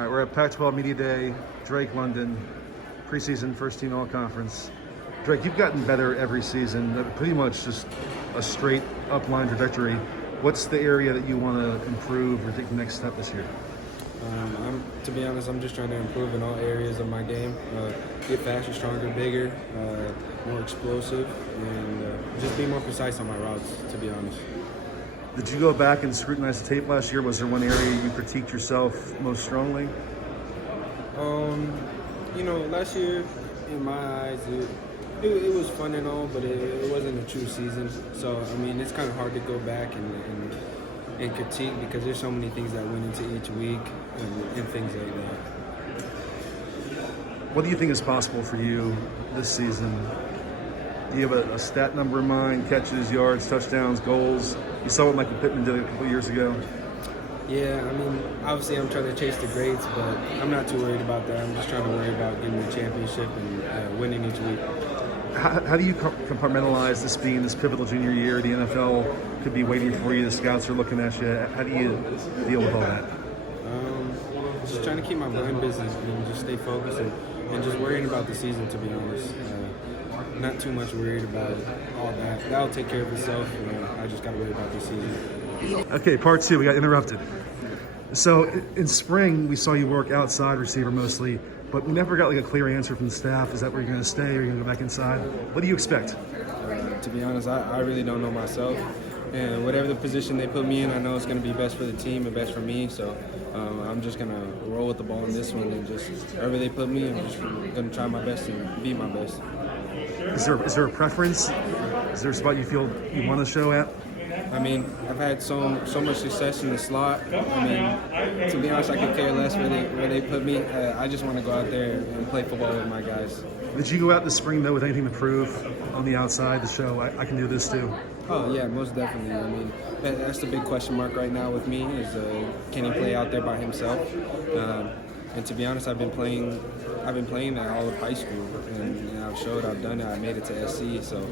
All right, we're at Pac-12 Media Day, Drake, London, preseason first team all-conference. Drake, you've gotten better every season, pretty much just a straight up-line trajectory. What's the area that you want to improve or take the next step this year? To be honest, I'm just trying to improve in all areas of my game. Get faster, stronger, bigger, more explosive, and just be more precise on my routes, to be honest. Did you go back and scrutinize the tape last year? Was there one area you critiqued yourself most strongly? Last year, in my eyes, it was fun and all, but it wasn't a true season. So, I mean, it's kind of hard to go back and critique because there's so many things that went into each week and things like that. What do you think is possible for you this season? Do you have a stat number in mind, catches, yards, touchdowns, goals? You saw what Michael Pittman did a couple years ago. Yeah, I mean, obviously I'm trying to chase the greats, but I'm not too worried about that. I'm just trying to worry about getting the championship and winning each week. How do you compartmentalize this being this pivotal junior year? The NFL could be waiting for you. The scouts are looking at you. How do you deal with all that? Just trying to keep my mind busy and just stay focused and just worrying about the season, to be honest. Not too much worried about all that. That'll take care of itself. I just got to worry about this season. Okay, part two. We got interrupted. So in spring, we saw you work outside receiver mostly, but we never got like a clear answer from the staff. Is that where you're going to stay or are you going to go back inside? What do you expect? To be honest, I really don't know myself. And whatever the position they put me in, I know it's going to be best for the team and best for me. So I'm just going to roll with the ball in this one and just wherever they put me, I'm just going to try my best and be my best. Is there a preference? Is there a spot you feel you want to show at? I mean, I've had so much success in the slot. I mean, to be honest, I could care less where they put me. I just want to go out there and play football with my guys. Did you go out this spring, though, with anything to prove on the outside to show I can do this too? Oh, yeah, most definitely. I mean, that's the big question mark right now with me is can he play out there by himself? And to be honest, I've been playing that all of high school, and I've showed I've done it. I made it to SC, so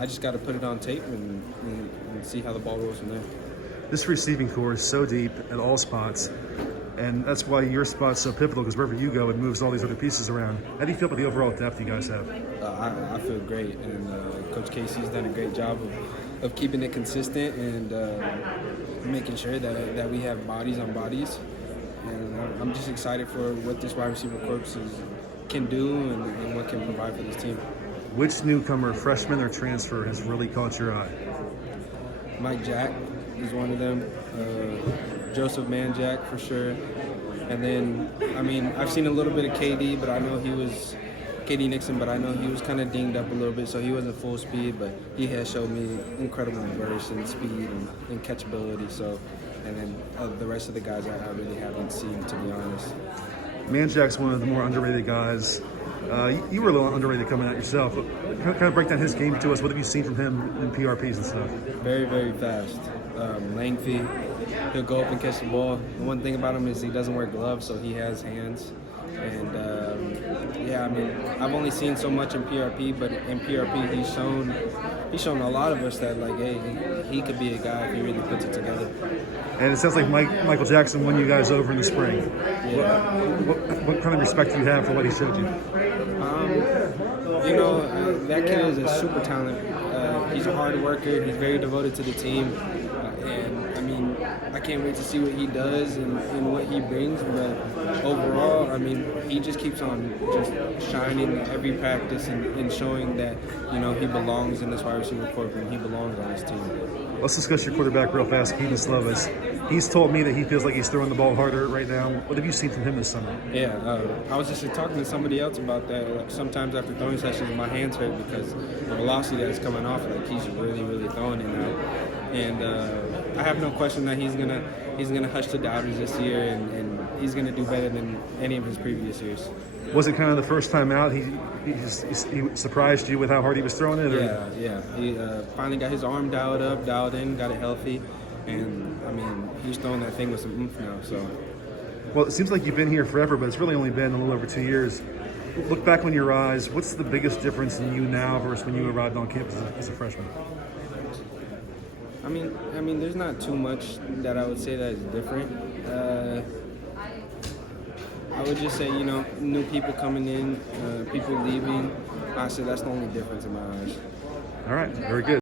I just got to put it on tape and see how the ball rolls from there. This receiving core is so deep at all spots, and that's why your spot's so pivotal, because wherever you go, it moves all these other pieces around. How do you feel about the overall depth you guys have? I feel great, and Coach Casey's done a great job of keeping it consistent and making sure that we have bodies on bodies. And I'm just excited for what this wide receiver corps can do and what can provide for this team. Which newcomer, freshman or transfer, has really caught your eye? Mike Jack is one of them. Joseph Manjack for sure. And then, I mean, I've seen a little bit of KD, but I know he was KD Nixon, but I know he was kind of dinged up a little bit, so he wasn't full speed. But he has showed me incredible burst and speed and catchability. So, and then the rest of the guys I really haven't seen, to be honest. Manjack's one of the more underrated guys. You were a little underrated coming out yourself. Kind of break down his game to us. What have you seen from him in PRPs and stuff? Very, very fast. Lengthy. He'll go up and catch the ball. The one thing about him is he doesn't wear gloves, so he has hands. And I mean, I've only seen so much in PRP, but in PRP he's shown a lot of us that like, hey, he could be a guy if he really puts it together. And it sounds like Michael Jackson won you guys over in the spring. Yeah. What kind of respect do you have for what he showed you? That kid is a super talent. He's a hard worker. He's very devoted to the team. And I mean, I can't wait to see what he does and what he brings. But overall, I mean, he just keeps on just shining every practice and showing that, he belongs in this wide receiver corps and he belongs on this team. Let's discuss your quarterback real fast, Keaton Slovis. He's told me that he feels like he's throwing the ball harder right now. What have you seen from him this summer? Yeah, I was just talking to somebody else about that. Sometimes after throwing sessions, my hands hurt because the velocity that's coming off, like he's really, really throwing it now. And I have no question that he's gonna hush the doubters this year, and he's gonna do better than any of his previous years. Was it kind of the first time out? He surprised you with how hard he was throwing it? Or? Yeah. He finally got his arm dialed in, got it healthy, and I mean he's throwing that thing with some oomph now. So. Well, it seems like you've been here forever, but it's really only been a little over 2 years. Look back on your eyes. What's the biggest difference in you now versus when you arrived on campus as a freshman? I mean, there's not too much that I would say that is different. would just say, new people coming in, people leaving. Honestly, that's the only difference in my eyes. All right, very good.